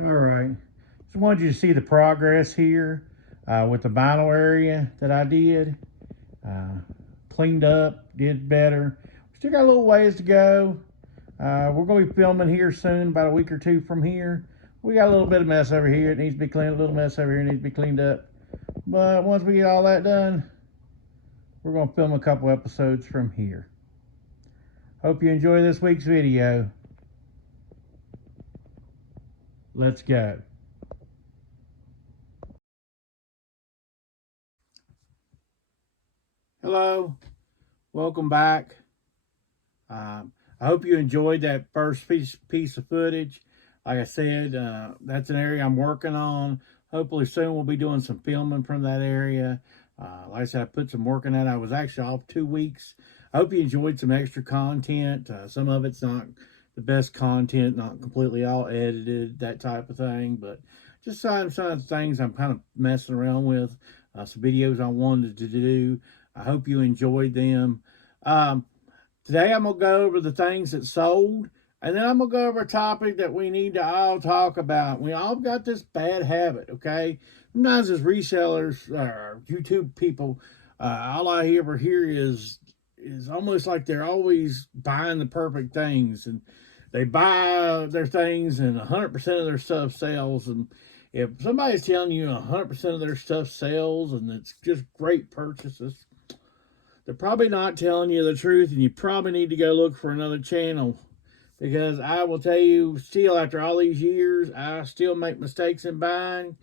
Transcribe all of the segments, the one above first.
All right. Just wanted you to see the progress here with the vinyl area that I did. Uh, Cleaned up, did better. Still got a little ways to go. We're going to be filming here soon, about a week or two from here. We got a little bit of mess over here. It needs to be cleaned. A little mess over here needs to be cleaned up. But once we get all that done, we're going to film a couple episodes from here. Hope you enjoy this week's video. Let's go. Hello, welcome back. I hope you enjoyed that first piece of footage. Like I said, that's an area I'm working on. Hopefully soon we'll be doing some filming from that area. Like I said, I put some work in that. I was actually off 2 weeks. I hope you enjoyed some extra content. Some of it's not the best content, not completely all edited, that type of thing, but just some things I'm kind of messing around with. Some videos I wanted to do. I hope you enjoyed them. Today I'm going to go over the things that sold, and then I'm going to go over a topic that we need to all talk about. We all got this bad habit, okay? Sometimes as resellers or YouTube people, all I ever hear is almost like they're always buying the perfect things, and they buy their things and 100% of their stuff sells. And if somebody's telling you 100% of their stuff sells and it's just great purchases, they're probably not telling you the truth, and you probably need to go look for another channel, because I will tell you, still after all these years, I still make mistakes in buying,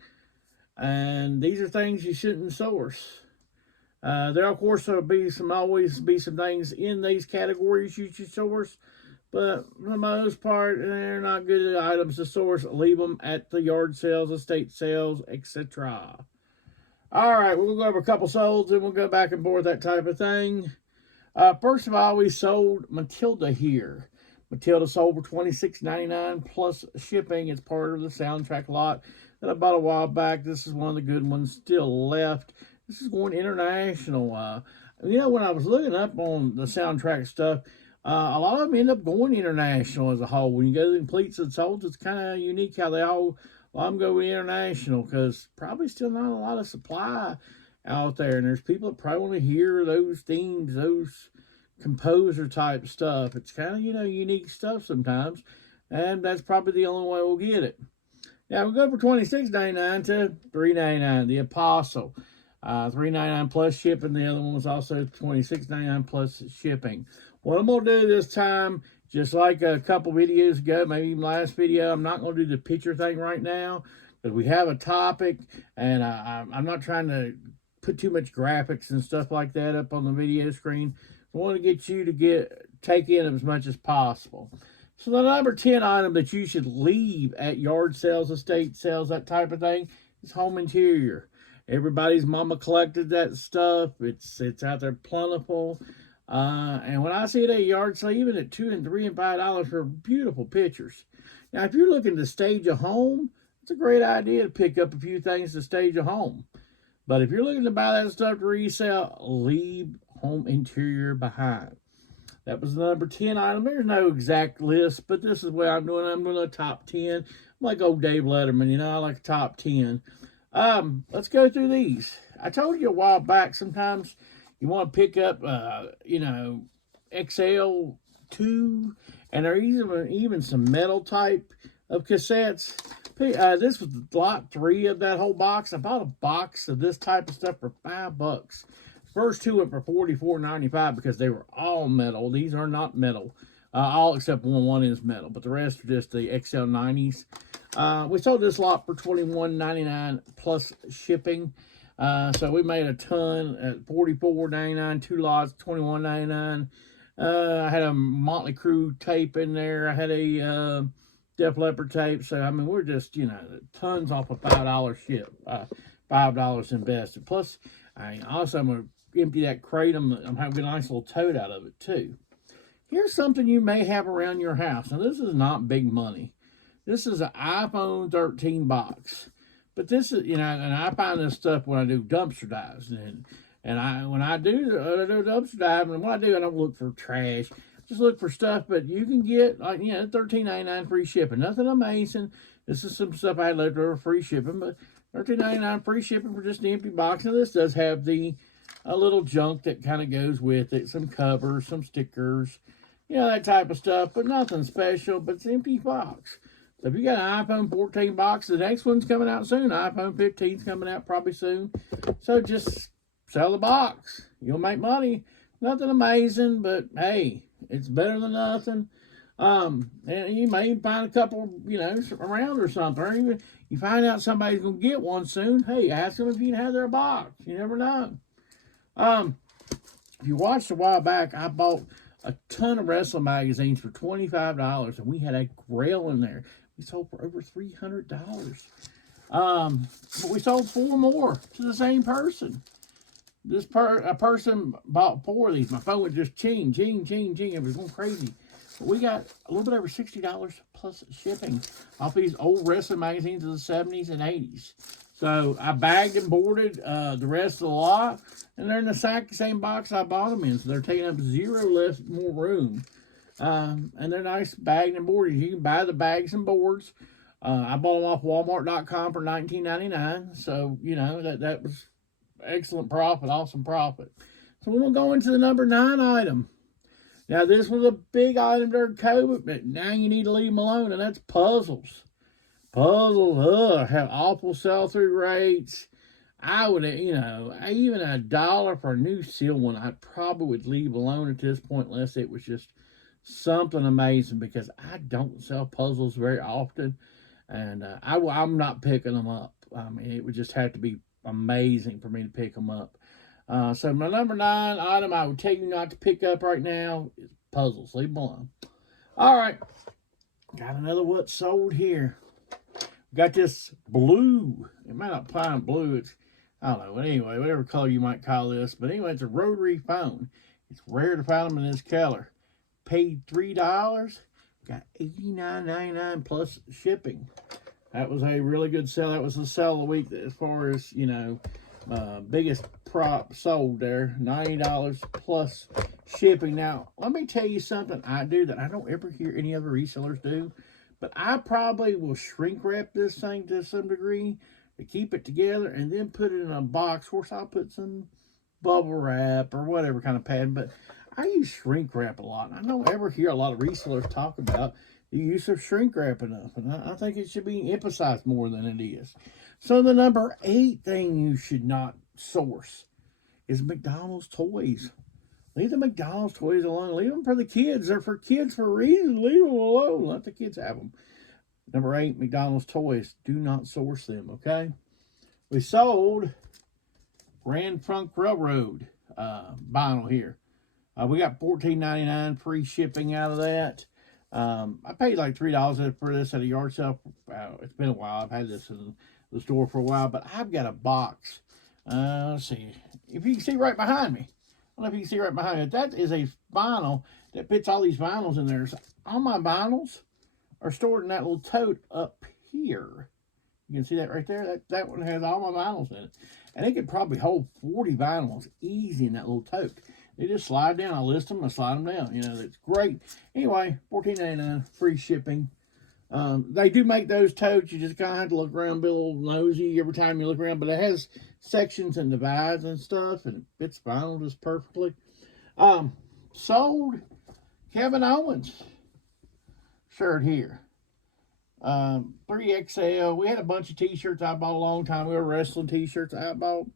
and these are things you shouldn't source. There, of course, will be always be some things in these categories you should source, but for the most part, they're not good items to source. Leave them at the yard sales, estate sales, etc. All right, we'll go over a couple solds, and we'll go back and forth, that type of thing. First of all, we sold Matilda here. Matilda sold for $26.99 plus shipping. It's part of the soundtrack lot that I bought a while back. This is one of the good ones still left. This is going international. When I was looking up on the soundtrack stuff, a lot of them end up going international as a whole. When you go to the completes and solds, it's kind of unique how they all... Well, I'm going international because probably still not a lot of supply out there. And there's people that probably want to hear those themes, those composer type stuff. It's kind of, unique stuff sometimes. And that's probably the only way we'll get it. Now, we'll go for $26.99 to $3.99. The Apostle. $3.99 plus shipping. The other one was also $26.99 plus shipping. What I'm going to do this time, just like a couple videos ago, maybe even last video, I'm not going to do the picture thing right now because we have a topic, and I'm not trying to put too much graphics and stuff like that up on the video screen. I want to get you to take in as much as possible. So the number 10 item that you should leave at yard sales, estate sales, that type of thing, is home interior. Everybody's mama collected that stuff. It's out there plentiful. And when I see it at yard sale, even at $2 and $3 and $5 for beautiful pictures. Now, if you're looking to stage a home, it's a great idea to pick up a few things to stage a home. But if you're looking to buy that stuff to resell, leave home interior behind. That was the number 10 item. There's no exact list, but this is what I'm doing. I'm doing a top 10. I'm like old Dave Letterman, I like a top 10. Let's go through these. I told you a while back, sometimes you want to pick up, XL2, and there are even some metal type of cassettes. This was lot 3 of that whole box. I bought a box of this type of stuff for $5. First 2 went for $44.95 because they were all metal. These are not metal. All except one is metal, but the rest are just the XL90s. We sold this lot for $21.99 plus shipping. So we made a ton at $44.99, 2 lots, $21.99. I had a Motley Crue tape in there. I had a Def Leppard tape. So, we're just, tons off of $5 ship, $5 invested. Plus, also I'm going to empty that crate. I'm going to have a nice little tote out of it, too. Here's something you may have around your house. Now, this is not big money. This is an iPhone 13 box. But this is, and I find this stuff when I do dumpster dives. And when I do dumpster dive, and what I do, I don't look for trash. just look for stuff. But you can get, like, you know, $13.99 free shipping. Nothing amazing. This is some stuff I had left over free shipping, but $13.99 free shipping for just an empty box. Now, this does have the a little junk that kind of goes with it, some covers, some stickers, you know, that type of stuff, but nothing special. But it's an empty box. So if you got an iPhone 14 box, the next one's coming out soon. iPhone 15's coming out probably soon. So just sell the box. You'll make money. Nothing amazing, but hey, it's better than nothing. And you may find a couple, you know, around or something. Or even you find out somebody's going to get one soon. Hey, ask them if you can have their box. You never know. If you watched a while back, I bought a ton of wrestling magazines for $25, and we had a grail in there. We sold for over $300. But we sold 4 more to the same person. A person bought 4 of these. My phone would just ching, ching, ching, ching. It was going crazy. But we got a little bit over $60 plus shipping off these old wrestling magazines of the 70s and 80s. So I bagged and boarded the rest of the lot, and they're in the same box I bought them in. So they're taking up 0 less more room. And they're nice bagged and boarded. You can buy the bags and boards. I bought them off Walmart.com for $19.99. So, you know, that was excellent profit, awesome profit. So we're going to go into the number 9 item. Now, this was a big item during COVID, but now you need to leave them alone, and that's puzzles. Puzzles, have awful sell-through rates. I would, you know, even $1 for a new seal one, I probably would leave alone at this point unless it was just something amazing, because I don't sell puzzles very often, and I'm not picking them up. I mean, it would just have to be amazing for me to pick them up. So my number 9 item I would tell you not to pick up right now is puzzles. Leave them alone. All right, got another what's sold here. Got this blue. It might not apply blue. It's, I don't know. But anyway, whatever color you might call this. But anyway, it's a rotary phone. It's rare to find them in this color. Paid $3. Got $89.99 plus shipping. That was a really good sell. That was the sell of the week as far as, you know, biggest prop sold there. $90 plus shipping. Now, let me tell you something I do that I don't ever hear any other resellers do. But I probably will shrink wrap this thing to some degree to keep it together and then put it in a box. Of course, I'll put some bubble wrap or whatever kind of pad. But I use shrink wrap a lot. I don't ever hear a lot of resellers talk about the use of shrink wrap enough. And I think it should be emphasized more than it is. So the number 8 thing you should not source is McDonald's toys. Leave the McDonald's toys alone. Leave them for the kids. They're for kids for a reason. Leave them alone. Let the kids have them. Number 8, McDonald's toys. Do not source them, okay? We sold Grand Trunk Railroad vinyl here. We got $14.99 free shipping out of that. I paid like $3 for this at a yard sale. It's been a while. I've had this in the store for a while, but I've got a box. Let's see. If you can see right behind me. I don't know if you can see right behind it. That is a vinyl that fits all these vinyls in there. So all my vinyls are stored in that little tote up here. You can see that right there. That one has all my vinyls in it. And it could probably hold 40 vinyls easy in that little tote. They just slide down. I list them. I slide them down. You know, it's great. Anyway, $14.99 free shipping. They do make those totes. You just kind of have to look around, be a little nosy every time you look around. But it has sections and divides and stuff, and it fits vinyl just perfectly. Sold Kevin Owens shirt here. 3XL. We had a bunch of t-shirts I bought a long time ago. Wrestling t-shirts. I bought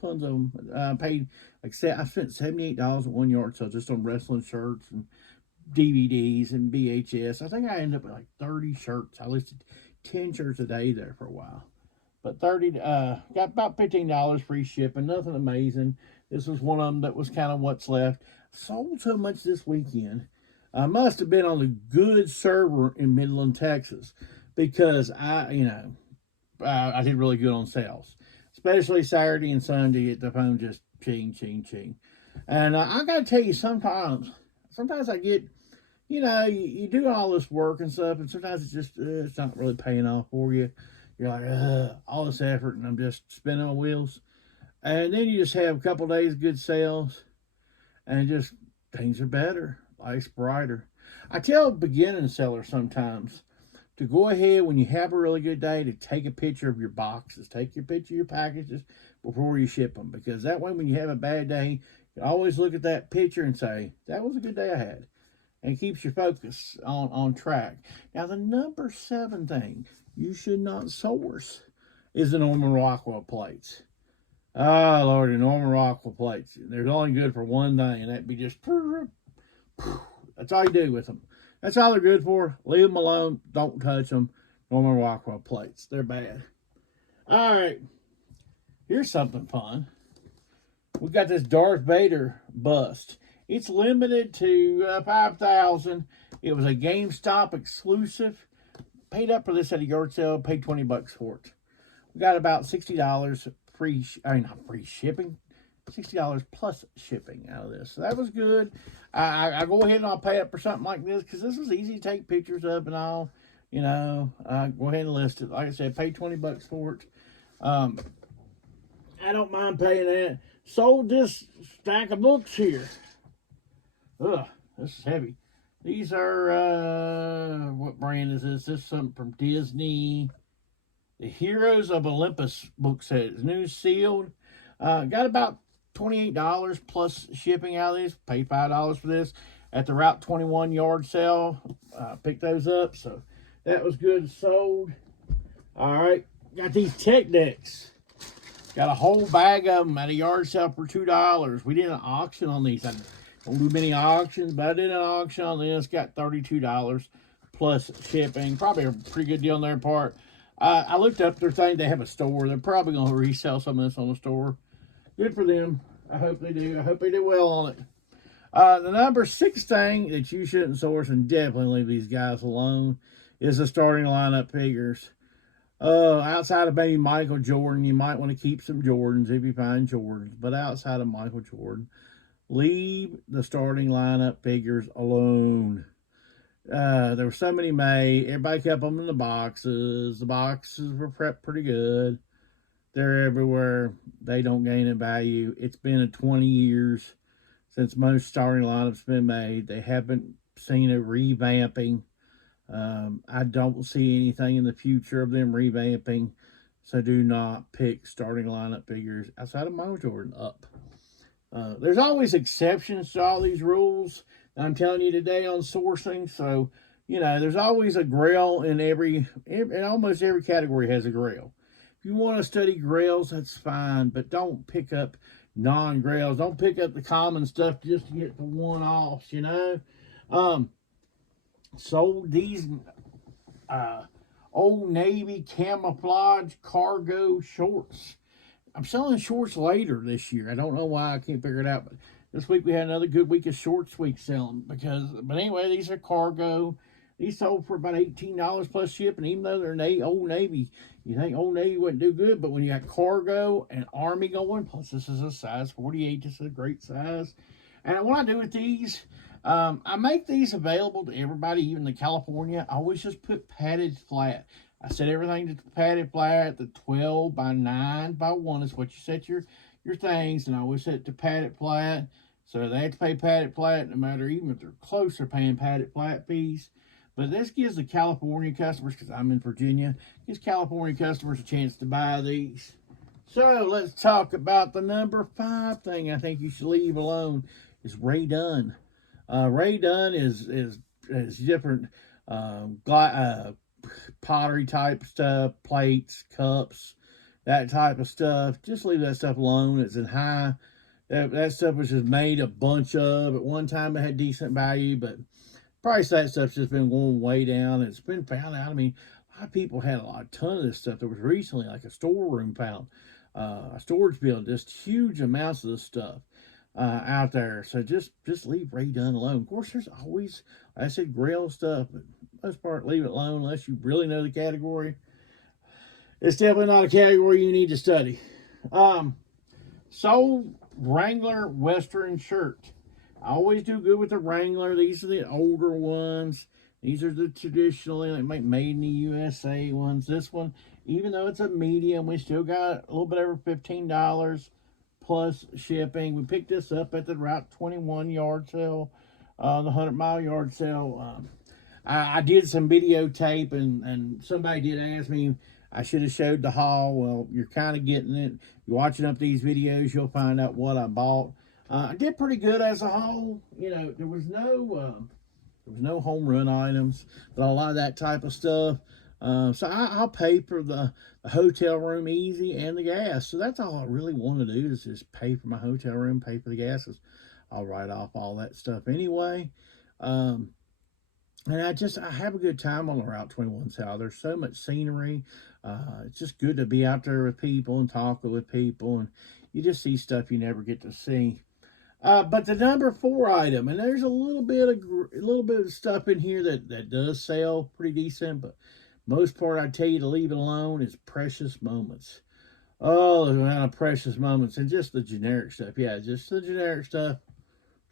tons of them. Paid, like I said, I spent $78 at one yard sale just on wrestling shirts and DVDs and VHS. I think I ended up with like 30 shirts. I listed 10 shirts a day there for a while. But got about $15 free shipping. Nothing amazing. This was one of them that was kind of what's left. Sold so much this weekend. I must have been on a good server in Midland, Texas, because I did really good on sales, especially Saturday and Sunday. The phone just ching, ching, ching. And I got to tell you, sometimes I get, you do all this work and stuff, and sometimes it's just, it's not really paying off for you. You're like, all this effort, and I'm just spinning on wheels. And then you just have a couple days of good sales, and just things are better. life's brighter. I tell beginning sellers sometimes to go ahead when you have a really good day to take a picture of your boxes, take your picture of your packages before you ship them, because that way when you have a bad day, you always look at that picture and say, that was a good day I had. And it keeps your focus on track. Now, the number 7 thing you should not source is the Norman Rockwell plates. Ah, Lord, the Norman Rockwell plates. They're only good for one thing, and that'd be just, that's all you do with them. That's all they're good for. Leave them alone. Don't touch them. Norman Rockwell plates. They're bad. All right. Here's something fun. We got this Darth Vader bust. It's limited to 5,000. It was a GameStop exclusive. Paid up for this at a yard sale. Paid $20 for it. We got about $60 free. Not free shipping. $60 plus shipping out of this. So that was good. I go ahead and I'll pay up for something like this because this was easy to take pictures of and all. You know, go ahead and list it. Like I said, pay $20 for it. I don't mind paying that. Sold this stack of books here. Ugh, this is heavy. These are, what brand is this? This is something from Disney. The Heroes of Olympus book set. It's new sealed. Got about $28 plus shipping out of this. Paid $5 for this at the Route 21 yard sale. Picked those up, so that was good. Sold. All right, got these tech decks. Got a whole bag of them at a yard sale for $2. We did an auction on these. I don't do many auctions, but I did an auction on this. Got $32 plus shipping. Probably a pretty good deal on their part. I looked up their thing. They have a store. They're probably going to resell some of this on the store. Good for them. I hope they do. I hope they do well on it. The number 6 thing that you shouldn't source, and definitely leave these guys alone, is the starting lineup figures. Outside of maybe Michael Jordan, you might want to keep some Jordans if you find Jordans. But outside of Michael Jordan, leave the starting lineup figures alone. There were so many made. Everybody kept them in the boxes. The boxes were prepped pretty good. They're everywhere. They don't gain in value. It's been 20 years since most starting lineups been made. They haven't seen a revamping. I don't see anything in the future of them revamping. So do not pick starting lineup figures outside of Michael Jordan up. There's always exceptions to all these rules that I'm telling you today on sourcing. So, you know, there's always a grail in in almost every category has a grail. If you want to study grails, that's fine, but don't pick up non-grails. Don't pick up the common stuff just to get the one-offs, you know. Sold these Old Navy camouflage cargo shorts. I'm selling shorts later this year. I don't know why. I can't figure it out, but this week we had another good week of shorts week selling but anyway, these are cargo. These sold for about $18 plus shipping, even though they're Old Navy. You think Old Navy wouldn't do good, but when you got cargo and Army going, plus this is a size 48, this is a great size. And what I do with these, I make these available to everybody, even in California. I always just put padded flat. I set everything to padded flat. The 12 by 9 by 1 is what you set your things, and I always set it to padded flat. So they have to pay padded flat no matter, even if they're close, they're paying padded flat fees. But this gives the California customers, because I'm in Virginia, gives California customers a chance to buy these. So let's talk about the number 5 thing I think you should leave alone is Ray Dunn. Ray Dunn is different pottery type stuff, plates, cups, that type of stuff. Just leave that stuff alone. It's in high. That stuff was just made a bunch of. At one time it had decent value, but price of that stuff's just been going way down. It's been found out. I mean, a lot of people had a ton of this stuff. There was recently like a storeroom found, a storage building, just huge amounts of this stuff out there. So just leave Ray Dunn alone. Of course, there's always, like I said, grail stuff, but for the most part, leave it alone unless you really know the category. It's definitely not a category you need to study. Sold Wrangler Western shirt. I always do good with the Wrangler. These are the older ones. These are the traditionally like made in the USA ones. This one, even though it's a medium, we still got a little bit over $15 plus shipping. We picked this up at the Route 21 yard sale. the 100-mile yard sale. I did some videotape, and somebody did ask me I should have showed the haul. Well, you're kind of getting it. You're watching up these videos, you'll find out what I bought. I did pretty good as a whole. You know, there was no home run items, but a lot of that type of stuff. So I'll pay for the hotel room easy and the gas. So that's all I really want to do is just pay for my hotel room, pay for the gas. I'll write off all that stuff anyway. And I have a good time on the Route 21 South. There's so much scenery. It's just good to be out there with people and talking with people, and you just see stuff you never get to see. But the number 4 item, and there's a little bit of stuff in here that does sell pretty decent, but most part I tell you to leave it alone is precious moments. Oh, the amount of precious moments, and just the generic stuff. Yeah, just the generic stuff.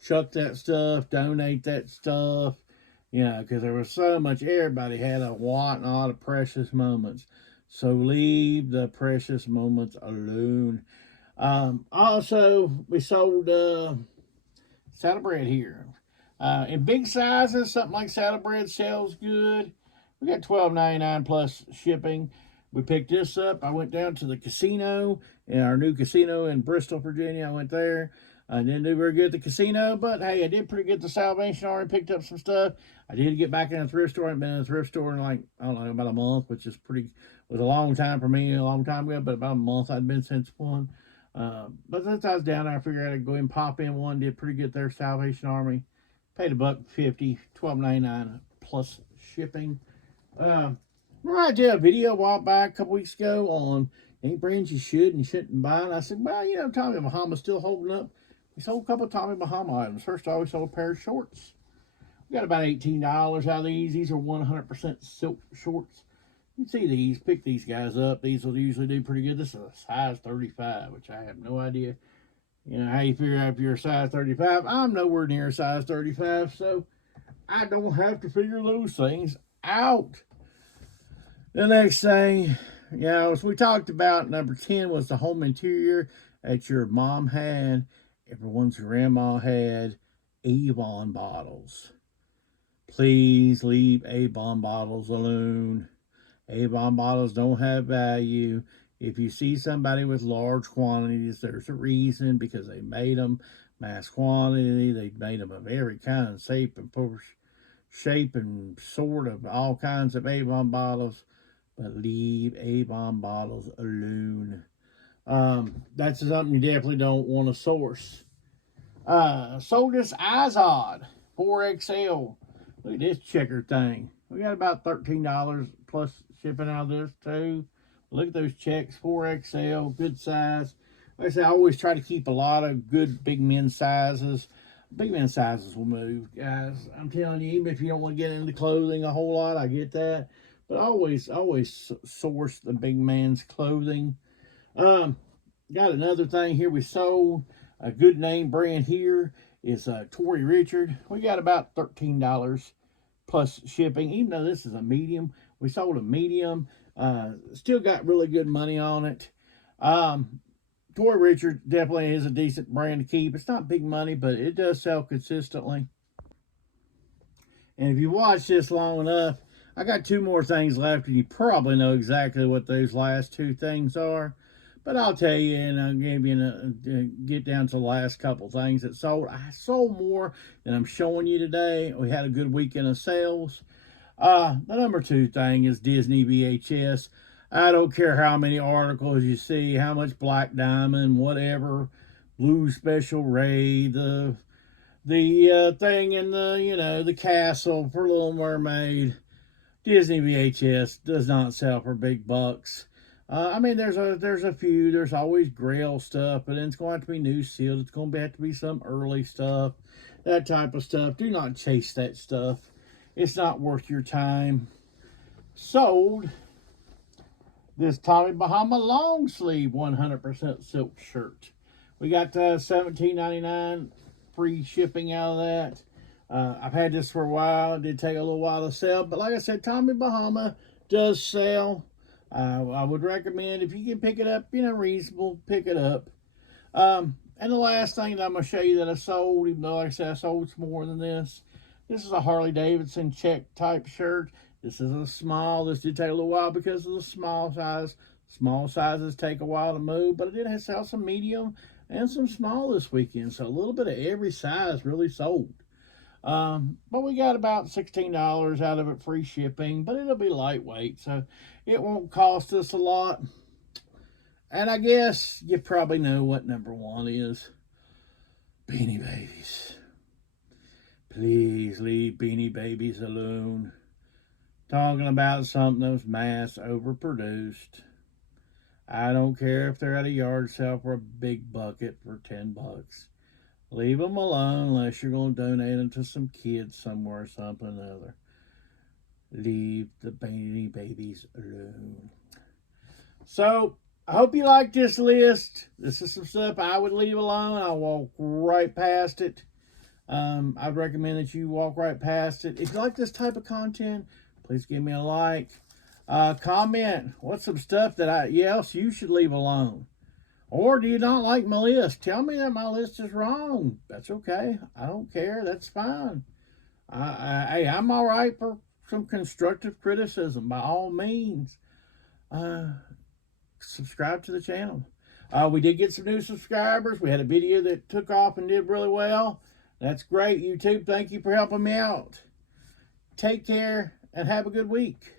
Chuck that stuff, donate that stuff. Yeah, because there was so much, everybody had a whatnot of precious moments. So leave the precious moments alone. Also, we sold saddle bread here. In big sizes, something like saddle bread sells good. We got $12.99 plus shipping. We picked this up. I went down to the casino, in our new casino in Bristol, Virginia. I went there. I didn't do very good at the casino, but hey, I did pretty good at the Salvation Army, picked up some stuff. I did get back in a thrift store. I haven't been in a thrift store in like, I don't know, about a month, which is was a long time for me, a long time ago, but about a month I'd been since one. But since I was down there, I figured I'd go and pop in one, did pretty good there, Salvation Army. Paid $1.50, $12.99 plus shipping. I did a video a while back, a couple weeks ago, on any brands you should and shouldn't buy. And I said, well, you know, Tommy Bahama's still holding up. We sold a couple of Tommy Bahama items. First, I always sold a pair of shorts. We got about $18 out of these. These are 100% silk shorts. You can see these. Pick these guys up. These will usually do pretty good. This is a size 35, which I have no idea. You know how you figure out if you're a size 35. I'm nowhere near a size 35, so I don't have to figure those things out. The next thing, you know, as we talked about, number 10 was the home interior that your mom had. Everyone's grandma had AVON bottles. Please leave AVON bottles alone. AVON bottles don't have value. If you see somebody with large quantities, there's a reason, because they made them mass quantity. They made them of every kind of shape and sort of all kinds of AVON bottles. But leave AVON bottles alone. That's something you definitely don't want to source. Sold this IZOD 4XL. Look at this checker thing. We got about $13 plus shipping out of this too. Look at those checks, 4XL, good size. Like I said, I always try to keep a lot of good big men sizes. Big men sizes will move, guys. I'm telling you, even if you don't want to get into clothing a whole lot, I get that. But I always source the big man's clothing. Got another thing here we sold. A good name brand here is Tory Richard. We got about $13 plus shipping. Even though this is a medium, we sold a medium. Still got really good money on it. Tory Richard definitely is a decent brand to keep. It's not big money, but it does sell consistently. And if you watch this long enough, I got 2 more things left, and you probably know exactly what those last 2 things are. But I'll tell you, and I'll give you get down to the last couple things that sold. I sold more than I'm showing you today. We had a good weekend of sales. The number 2 thing is Disney VHS. I don't care how many articles you see, how much Black Diamond, whatever, Blue Special Ray, the thing in the castle for Little Mermaid. Disney VHS does not sell for big bucks. I mean, there's a few. There's always Grail stuff, but then it's going to have to be new sealed. It's going to have to be some early stuff, that type of stuff. Do not chase that stuff. It's not worth your time. Sold this Tommy Bahama long sleeve 100% silk shirt. We got $17.99 free shipping out of that. I've had this for a while. It did take a little while to sell, but like I said, Tommy Bahama does sell. I would recommend, if you can pick it up, reasonable, pick it up. And the last thing that I'm going to show you that I sold, even though, like I said, I sold some more than this. This is a Harley Davidson check type shirt. This is a small. This did take a little while because of the small size. Small sizes take a while to move, but I did sell some medium and some small this weekend. So a little bit of every size really sold. But we got about $16 out of it, free shipping, but it'll be lightweight, so it won't cost us a lot. And I guess you probably know what number one is. Beanie Babies. Please leave Beanie Babies alone. Talking about something that was mass overproduced. I don't care if they're at a yard sale for a big bucket for $10. Leave them alone unless you're going to donate them to some kids somewhere or something or other. Leave the Beanie Babies alone. So, I hope you like this list. This is some stuff I would leave alone. I'll walk right past it. I'd recommend that you walk right past it. If you like this type of content, please give me a like. Comment what's some stuff that else you should leave alone. Or do you not like my list? Tell me that my list is wrong. That's okay. I don't care. That's fine. Hey, I'm all right for some constructive criticism by all means. Subscribe to the channel. We did get some new subscribers. We had a video that took off and did really well. That's great, YouTube. Thank you for helping me out. Take care and have a good week.